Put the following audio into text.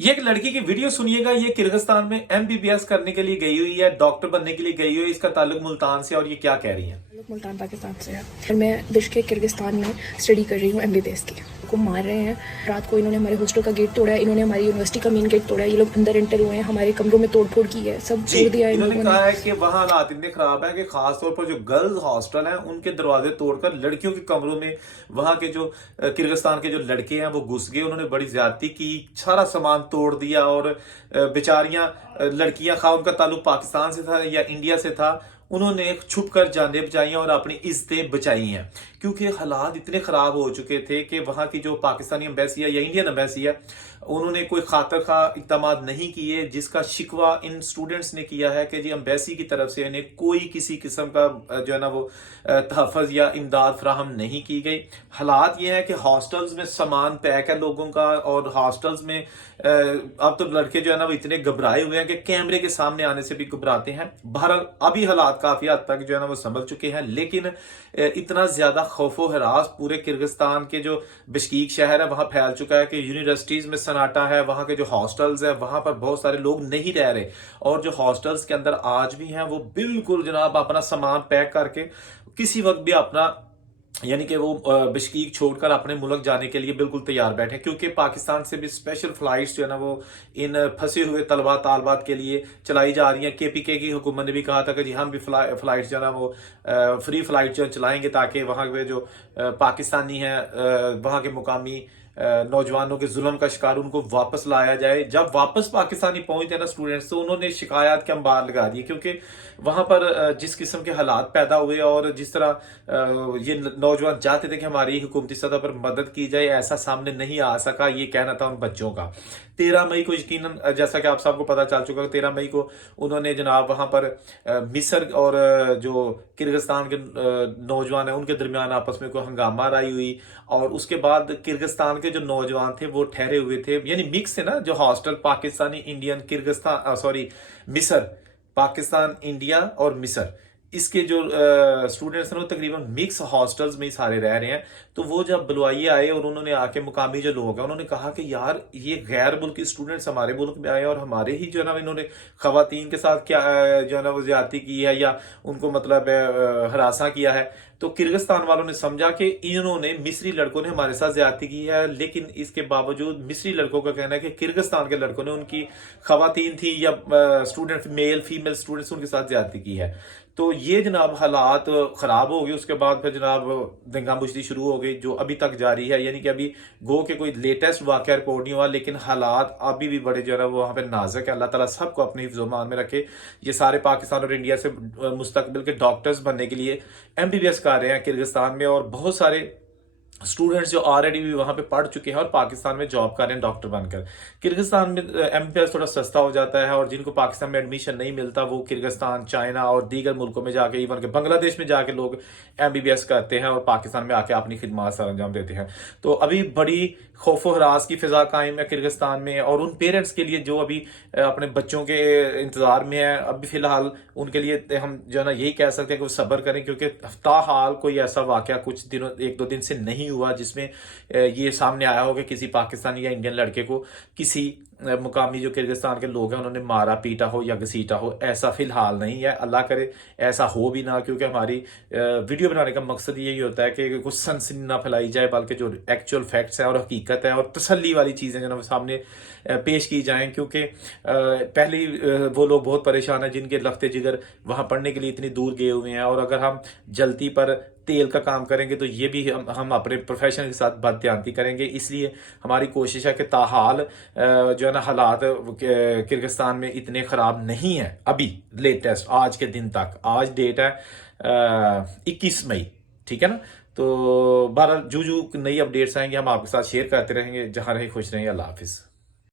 ये एक लड़की की वीडियो सुनिएगा। ये किर्गिस्तान में एमबीबीएस करने के लिए गई हुई है, डॉक्टर बनने के लिए गई हुई है। इसका ताल्लुक मुल्तान से, और ये क्या कह रही है। मुल्तान पाकिस्तान से है और मैं बिश्केक किर्गिस्तान में स्टडी कर रही हूँ एमबीबीएस की। को मार रहे हैं। रात को इन्होंने हमारे हॉस्टल का गेट तोड़ा है, इन्होंने हमारी यूनिवर्सिटी का मेन गेट तोड़ा है, ये लोग अंदर एंटर हुए हैं, हमारे कमरों में तोड़ फोड़ की है, सब छोड़ दिया है इन्होंने कहा है कि वहाँ हालात इतने खराब है कि खास तौर पर जो गर्ल्स हॉस्टल हैं उनके दरवाजे तोड़कर लड़कियों के कमरों में वहाँ के जो किर्गिस्तान के जो लड़के हैं वो घुस गए। उन्होंने बड़ी ज्यादती की, सारा सामान तोड़ दिया और बेचारियां लड़कियां, खा उनका ताल्लुक पाकिस्तान से था या इंडिया से था, उन्होंने छुप कर जानें बचाई और अपनी इज्जतें बचाई हैं। क्योंकि हालात इतने खराब हो चुके थे कि वहाँ की जो पाकिस्तानी एम्बेसी है या इंडियन एम्बेसी है, उन्होंने कोई खातर खा इक़दाम नहीं किए, जिसका शिकवा इन स्टूडेंट्स ने किया है कि जी एम्बेसी की तरफ से इन्हें कोई किसी किस्म का जो है ना वो तहफ़्फ़ुज़ या इमदाद फराहम नहीं की गई। हालात ये है कि हॉस्टल्स में सामान पैक है लोगों का, और हॉस्टल्स में अब तो लड़के जो है ना वो इतने घबराए हुए हैं कि कैमरे के सामने आने से भी घबराते हैं। बहरहाल अभी हालात काफ़ी हद तक जो है ना वो संभल चुके हैं, लेकिन इतना ज़्यादा खौफो हरास पूरे किर्गिस्तान के जो बिश्केक शहर है वहाँ फैल चुका है कि यूनिवर्सिटीज़ में सन्नाटा है। वहाँ के जो हॉस्टल्स है वहाँ पर बहुत सारे लोग नहीं रह रहे, और जो हॉस्टल्स के अंदर आज भी हैं वो बिल्कुल जनाब अपना सामान पैक करके किसी वक्त भी अपना यानी कि वो बिश्केक छोड़कर अपने मुल्क जाने के लिए बिल्कुल तैयार बैठे, क्योंकि पाकिस्तान से भी स्पेशल फ्लाइट्स जो है ना वो इन फंसे हुए तलबा तालबात के लिए चलाई जा रही हैं। केपीके की हुकूमत ने भी कहा था कि जी हम भी फ्लाइट्स जो है ना वो फ्री फ्लाइट जो चलाएंगे, ताकि वहाँ पे जो पाकिस्तानी हैं वहाँ के मुकामी नौजवानों के जुल्म का शिकार उनको वापस लाया जाए। जब वापस पाकिस्तानी पहुंचते हैं ना स्टूडेंट्स, तो उन्होंने शिकायत के अंबार लगा दिए, क्योंकि वहां पर जिस किस्म के हालात पैदा हुए और जिस तरह ये नौजवान चाहते थे कि हमारी हुकूमती सतह पर मदद की जाए, ऐसा सामने नहीं आ सका। ये कहना था उन बच्चों का। 13 मई को यकीनन, जैसा कि आप सबको पता चल चुका है, 13 मई को उन्होंने जनाब वहां पर मिस्र और जो किर्गिस्तान के नौजवान है उनके दरमियान आपस में कोई हंगामा राई हुई, और उसके बाद किर्गिस्तान के जो नौजवान थे वो ठहरे हुए थे, यानी मिक्स है ना, जो hostel Pakistani Indian Kyrgyzstan sorry मिस्र, पाकिस्तान इंडिया और मिस्र, इसके जो स्टूडेंट्स हैं वो तकरीबन मिक्स हॉस्टल्स में ही सारे रह रहे हैं। तो वो जब बुलवाइए आए और उन्होंने आके मुकामी जो लोग हैं उन्होंने कहा कि यार ये गैर मुल्की स्टूडेंट्स हमारे मुल्क में आए और हमारे ही जो है ना इन्होंने खवातीन के साथ क्या जो है ना वो ज्यादती की है या उनको मतलब हरासा किया है। तो किर्गिस्तान वालों ने समझा कि इन्होंने मिस्री लड़कों ने हमारे साथ ज्यादती की है, लेकिन इसके बावजूद मिस्री लड़कों का कहना है कि किर्गिस्तान के लड़कों ने उनकी खवातीन थी या स्टूडेंट मेल फीमेल स्टूडेंट्स उनके साथ ज्यादती की है। तो ये जनाब हालात खराब हो गए। उसके बाद फिर जनाब दंगा मुश्ती शुरू हो गई, जो अभी तक जारी है। यानी कि अभी गो के कोई लेटेस्ट वाकया रिपोर्ट नहीं हुआ, लेकिन हालात अभी भी बड़े जो है वो वहाँ पे नाजुक है। अल्लाह ताला सबको अपने हिफ्ज़-ओ-मान में रखे। ये सारे पाकिस्तान और इंडिया से मुस्तकबिल के डॉक्टर्स बनने के लिए एमबीबीएस कर रहे हैं किर्गिस्तान में, और बहुत सारे स्टूडेंट्स जो ऑलरेडी भी वहां पे पढ़ चुके हैं और पाकिस्तान में जॉब कर रहे हैं डॉक्टर बनकर। किर्गिस्तान में एमबीबीएस थोड़ा सस्ता हो जाता है, और जिनको पाकिस्तान में एडमिशन नहीं मिलता वो किर्गिस्तान, चाइना और दीगर मुल्कों में जाके, इवन के बांग्लादेश में जाके लोग एमबीबीएस करते हैं और पाकिस्तान में आके अपनी खिदमत सर अंजाम देते हैं। तो अभी बड़ी खौफो हरास की फिजा कायम है किर्गिस्तान में, और उन पेरेंट्स के लिए जो अभी अपने बच्चों के इंतजार में है, अभी फिलहाल उनके लिए हम जो है ना यही कह सकते हैं कि वो सब्र करें, क्योंकि ताहाल कोई ऐसा वाकया कुछ दिनों 1-2 दिन से नहीं हुआ जिसमें ये सामने आया हो कि किसी पाकिस्तानी या इंडियन लड़के को किसी मुकामी जो किर्गिस्तान के लोग हैं उन्होंने मारा पीटा हो या घसीटा हो। ऐसा फिलहाल नहीं है, अल्लाह करे ऐसा हो भी ना, क्योंकि हमारी वीडियो बनाने का मकसद यही होता है कि कुछ सनसनी ना फैलाई जाए, बल्कि जो एक्चुअल फैक्ट्स हैं और हकीकत है और तसल्ली वाली चीज़ें जो सामने पेश की जाएं। क्योंकि पहले वो लोग बहुत परेशान हैं जिनके लखते जिगर वहाँ पढ़ने के लिए इतनी दूर गए हुए हैं, और अगर हम जल्दी पर तेल का काम करेंगे तो ये भी हम अपने प्रोफेशन के साथ बदध्यानती करेंगे। इसलिए हमारी कोशिश है कि ताहाल जो है ना हालात किर्गिस्तान में इतने ख़राब नहीं है अभी, लेटेस्ट आज के दिन तक। आज डेट है 21 मई, ठीक है ना। तो बहरहाल जो नई अपडेट्स आएंगे हम आपके साथ शेयर करते रहेंगे। जहाँ रहे खुश रहेंगे। अल्लाह हाफिज़।